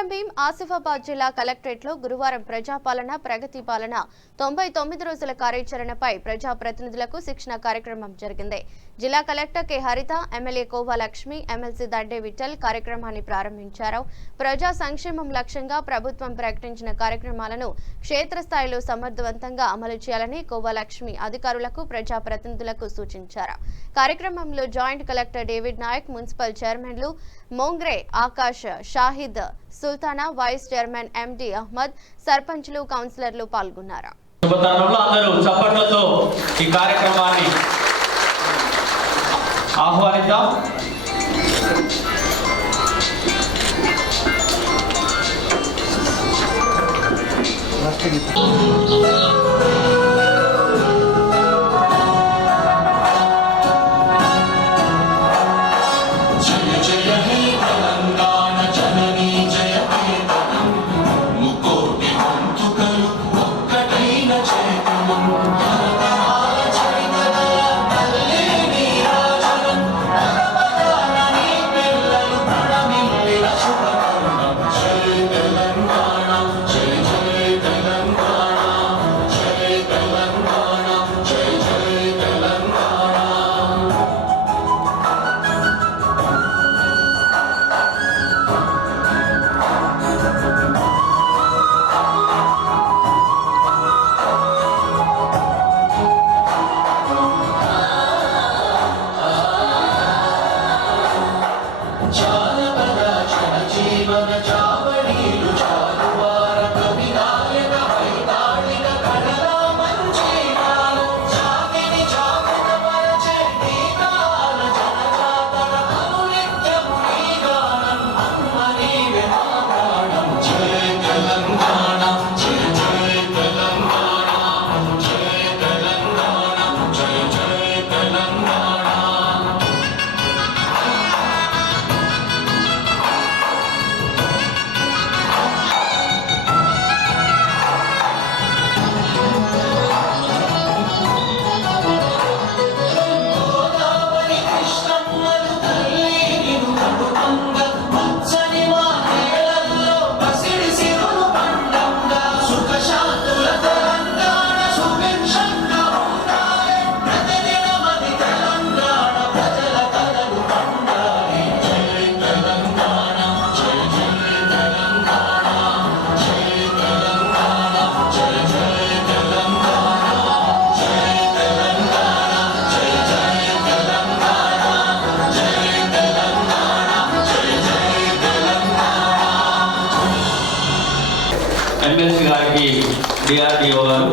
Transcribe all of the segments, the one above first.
కొమరం భీం ఆసిఫాబాద్ జిల్లా కలెక్టరేట్లో గురువారం ప్రజాపాలన ప్రగతి పాలన 99 రోజుల కార్యాచరణపై ప్రజాప్రతినిధులకు శిక్షణ కార్యక్రమం జరిగింది. జిల్లా కలెక్టర్ కె హరిత, ఎమ్మెల్యే కోవా లక్ష్మి, ఎమ్మెల్సీ దండే విఠల్ కార్యక్రమాన్ని ప్రారంభించారు. ప్రజా సంక్షేమం లక్ష్యంగా ప్రభుత్వం ప్రకటించిన కార్యక్రమాలను క్షేత్రస్థాయిలో సమర్థవంతంగా అమలు చేయాలని కోవా లక్ష్మి అధికారులకు ప్రజాప్రతినిధులకు సూచించారు. కార్యక్రమంలో joint collector David Nayak, municipal చైర్మన్లు Mongre Akash, Shahid, Sultana, vice chairman MD Ahmed, సర్పంచ్లు, కౌన్సిలర్లు పాల్గొన్నారు. అందరూ చప్పట్లతో ఈ కార్యక్రమాన్ని ఆహ్వానిద్దాం. ఎమ్మెల్సీ గారికి డిఆర్డిఓ గారు,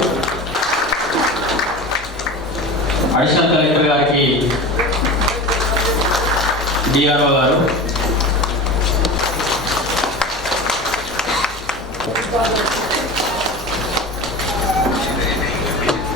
అడిషనల్ కలెక్టర్ గారికి డిఆర్ఓ గారు,